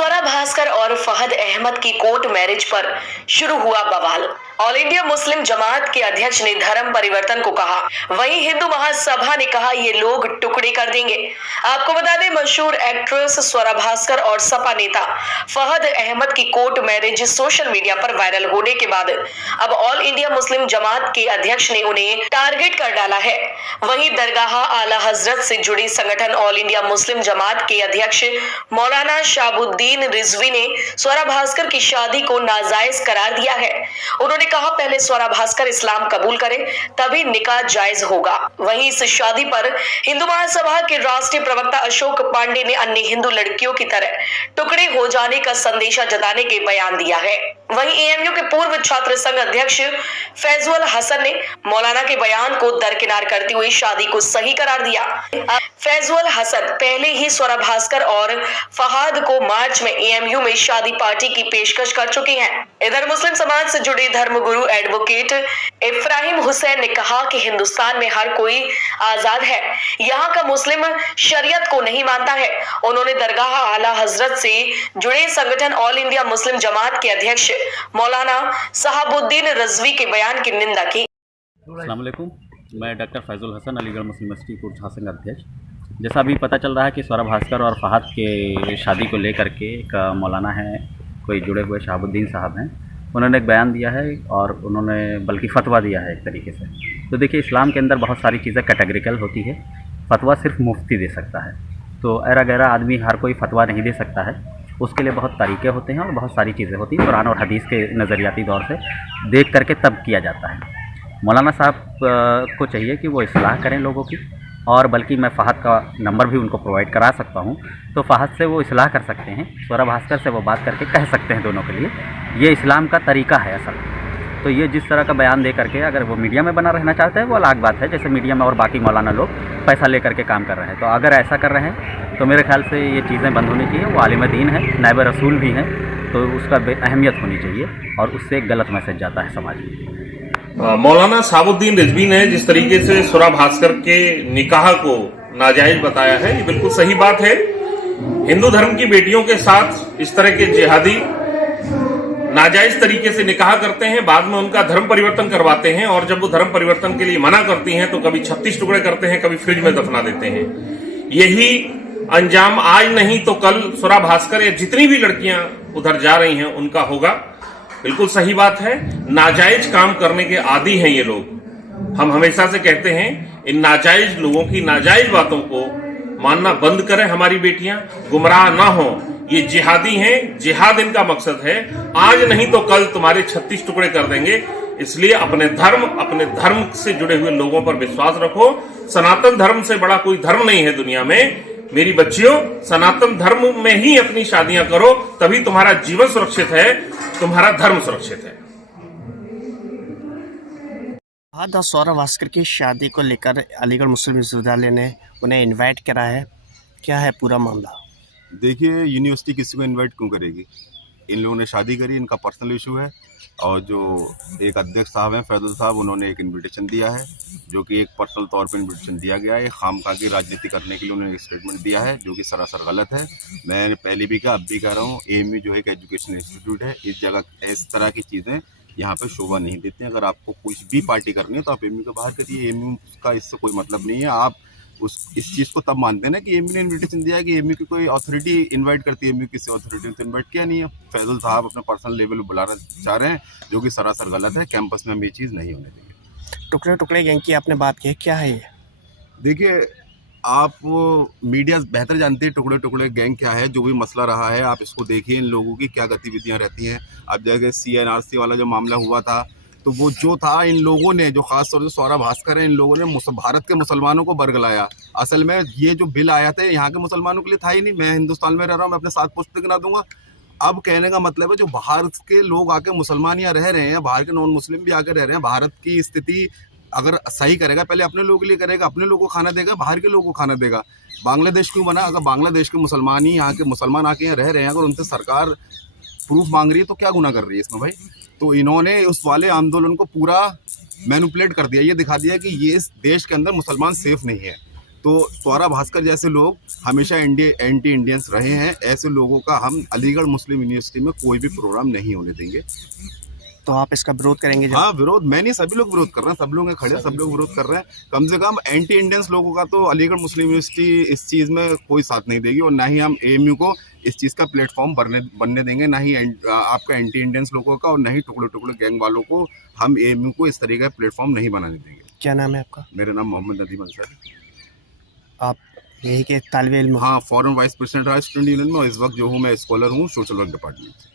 स्वरा भास्कर और फहद अहमद की court marriage पर शुरू हुआ बवाल। ऑल इंडिया मुस्लिम जमात के अध्यक्ष ने धर्म परिवर्तन को कहा, वहीं हिंदू महासभा ने कहा ये लोग टुकड़े कर देंगे। आपको बता दें, मशहूर एक्ट्रेस स्वरा भास्कर और सपा नेता फहद अहमद की कोर्ट मैरिज सोशल मीडिया पर वायरल होने के बाद अब ऑल इंडिया मुस्लिम जमात के अध्यक्ष ने उन्हें टारगेट कर डाला है। वहीं दरगाह आला हजरत से जुड़े संगठन ऑल इंडिया मुस्लिम जमात के अध्यक्ष मौलाना शहाबुद्दीन रिजवी ने स्वरा भास्कर की शादी को नाजायज करार दिया है। उन्होंने कहा, पहले स्वरा भास्कर इस्लाम कबूल करे तभी निकाह जायज होगा। वहीं इस शादी पर हिंदू महासभा के राष्ट्रीय प्रवक्ता अशोक पांडे ने अन्य हिंदू लड़कियों की तरह टुकड़े हो जाने का संदेशा जताने के बयान दिया है। वहीं एएमयू के पूर्व छात्र संघ अध्यक्ष फैजुल हसन ने मौलाना के बयान को दरकिनार करते हुए शादी को सही करार दिया। फैजुल हसन पहले ही स्वरा भास्कर और फहद को मार्च में एएमयू में शादी पार्टी की पेशकश कर चुके हैं। इधर मुस्लिम समाज से जुड़े धर्मगुरु एडवोकेट इब्राहिम हुसैन ने कहा कि हिंदुस्तान में हर कोई आजाद है, यहाँ का मुस्लिम शरीयत को नहीं मानता है। उन्होंने दरगाह आला हजरत से जुड़े संगठन ऑल इंडिया मुस्लिम जमात के अध्यक्ष मौलाना शहाबुद्दीन रिजवी के बयान की निंदा की। अस्सलाम वालेकुम, मैं डॉक्टर फैजुल हसन अलीगढ़ मुस्लिम यूनिवर्सिटी कोर्ट झारखंड अध्यक्ष। जैसा अभी पता चल रहा है कि स्वरा भास्कर और फहद के शादी को लेकर के एक मौलाना है, कोई जुड़े हुए शहाबुद्दीन साहब हैं, उन्होंने एक बयान दिया है और उन्होंने बल्कि फतवा दिया है एक तरीके से। तो देखिए, इस्लाम के अंदर बहुत सारी चीज़ें कैटेगरिकल होती है। फतवा सिर्फ मुफ्ती दे सकता है, तो ऐरा गैरा आदमी हर कोई फतवा नहीं दे सकता है। उसके लिए बहुत तरीके होते हैं और बहुत सारी चीज़ें होती हैं। कुरान और हदीस के नज़रियाती दौर से देख करके तब किया जाता है। मौलाना साहब को चाहिए कि वो इस्लाह करें लोगों की, और बल्कि मैं फहद का नंबर भी उनको प्रोवाइड करा सकता हूँ, तो फहद से वो इस्लाह कर सकते हैं, स्वरा भास्कर से वो बात करके कह सकते हैं दोनों के लिए। ये इस्लाम का तरीका है असल। तो ये जिस तरह का बयान दे करके अगर वो मीडिया में बना रहना चाहते हैं वो अलग बात है, जैसे मीडिया में और बाकी मौलाना लोग पैसा ले करके काम कर रहे हैं। तो अगर ऐसा कर रहे हैं तो मेरे ख्याल से ये चीज़ें बंद होनी चाहिए। वो आलिम दीन है, नायब रसूल भी हैं, तो उसका अहमियत होनी चाहिए और उससे एक गलत मैसेज जाता है समाज में। मौलाना शहाबुद्दीन रिजवी ने जिस तरीके से स्वरा भास्कर के निकाह को नाजायज बताया है, ये बिल्कुल सही बात है। हिंदू धर्म की बेटियों के साथ इस तरह के जिहादी नाजायज तरीके से निकाह करते हैं, बाद में उनका धर्म परिवर्तन करवाते हैं, और जब वो धर्म परिवर्तन के लिए मना करती हैं तो कभी 36 टुकड़े करते हैं, कभी फ्रिज में दफना देते हैं। यही अंजाम आज नहीं तो कल स्वरा भास्कर या जितनी भी लड़कियां उधर जा रही हैं उनका होगा। बिल्कुल सही बात है, नाजायज काम करने के आदी हैं ये लोग। हम हमेशा से कहते हैं, इन नाजायज लोगों की नाजायज बातों को मानना बंद करें। हमारी बेटियां गुमराह ना हो, ये जिहादी हैं, जिहाद इनका मकसद है। आज नहीं तो कल तुम्हारे 36 टुकड़े कर देंगे। इसलिए अपने धर्म से जुड़े हुए लोगों पर विश्वास रखो। सनातन धर्म से बड़ा कोई धर्म नहीं है दुनिया में। मेरी बच्चियों, सनातन धर्म में ही अपनी शादियां करो, तभी तुम्हारा जीवन सुरक्षित है, तुम्हारा धर्म सुरक्षित है। फहद और स्वरा भास्कर की शादी को लेकर अलीगढ़ मुस्लिम विश्वविद्यालय ने उन्हें इनवाइट करा है, क्या है पूरा मामला? देखिए, यूनिवर्सिटी किसी को इनवाइट क्यों करेगी? इन लोगों ने शादी करी, इनका पर्सनल इशू है। और जो एक अध्यक्ष साहब हैं फैजुल साहब, उन्होंने एक इनविटेशन दिया है, जो कि एक पर्सनल तौर पे इनविटेशन दिया गया है। खामखा की राजनीति करने के लिए उन्होंने एक स्टेटमेंट दिया है, जो कि सरासर गलत है। मैंने पहले भी कहा, अब भी कह रहा हूँ, एएमयू जो है एक एजुकेशन इंस्टीट्यूट है। इस जगह इस तरह की चीज़ें यहाँ पे शोभा नहीं देती हैं। अगर आपको कुछ भी पार्टी करनी है तो आप एएमयू के बाहर करिए। एएमयू का इससे कोई मतलब नहीं है। आप इस चीज़ को तब मानते हैं ना कि एएमयू ने इनविटेशन दिया है, कि एएमयू की कोई अथॉरिटी इनवाइट करती है। एएमयू किसी अथॉरिटी ने तो इनवाइट किया नहीं है। फैजुल साहब अपने पर्सनल लेवल पर बुलाना चाह रहे हैं, जो कि सरासर गलत है। कैंपस में हम ये चीज़ नहीं होने देंगे। टुकड़े टुकड़े गैंग की आपने बात की, क्या है ये? देखिए, आप मीडिया बेहतर जानती है टुकड़े टुकड़े गैंग क्या है। जो भी मसला रहा है, आप इसको देखिए, इन लोगों की क्या गतिविधियाँ रहती हैं। अब जगह CNRC वाला जो मामला हुआ था, तो वो जो था, इन लोगों ने, जो खास तौर से स्वरा भास्कर है, इन लोगों ने भारत के मुसलमानों को बरगलाया। असल में ये जो बिल आया था, यहाँ के मुसलमानों के लिए था ही नहीं। मैं हिंदुस्तान में रह रहा हूँ, मैं अपने 7 पोस्ट गिना दूंगा। अब कहने का मतलब है, जो बाहर के लोग आके मुसलमान यहाँ रह रहे हैं, बाहर के नॉन मुस्लिम भी आके रह रहे हैं, भारत की स्थिति अगर सही करेगा, पहले अपने लोगों के लिए करेगा, अपने लोगों को खाना देगा, बाहर के लोगों को खाना देगा। बांग्लादेश क्यों बना? अगर बांग्लादेश के मुसलमान ही यहाँ के मुसलमान आके यहाँ रह रहे हैं, अगर उनसे सरकार प्रूफ मांग रही है, तो क्या गुनाह कर रही है इसमें भाई? तो इन्होंने उस वाले आंदोलन को पूरा मैनिपुलेट कर दिया, ये दिखा दिया कि ये इस देश के अंदर मुसलमान सेफ नहीं है। तो स्वरा भास्कर जैसे लोग हमेशा एंटी इंडियंस रहे हैं। ऐसे लोगों का हम अलीगढ़ मुस्लिम यूनिवर्सिटी में कोई भी प्रोग्राम नहीं होने देंगे। तो आप इसका विरोध करेंगे जब? हाँ, विरोध मैं नहीं, सभी लोग विरोध कर रहे हैं, सब लोग हैं खड़े, सब लोग विरोध कर रहे हैं। कम से कम एंटी इंडियंस लोगों का तो अलीगढ़ मुस्लिम यूनिवर्सिटी इस चीज़ में कोई साथ नहीं देगी, और ना ही हम एएमयू को इस चीज़ का प्लेटफॉर्म बनने देंगे, ना ही आपका एंटी इंडियंस लोगों का, और ना ही टुकड़े टुकड़े गैंग वालों को हम एएमयू को इस तरीके का प्लेटफॉर्म नहीं बनाने देंगे। क्या नाम है आपका? मेरा नाम मोहम्मद नदीम अंसारी। आप यही के तालिब इल्म? हाँ, फॉरेन वाइस प्रेसिडेंट रहा स्टूडेंट यूनियन में, और इस वक्त जो हूँ मैं स्कॉलर हूँ सोशल वर्क डिपार्टमेंट।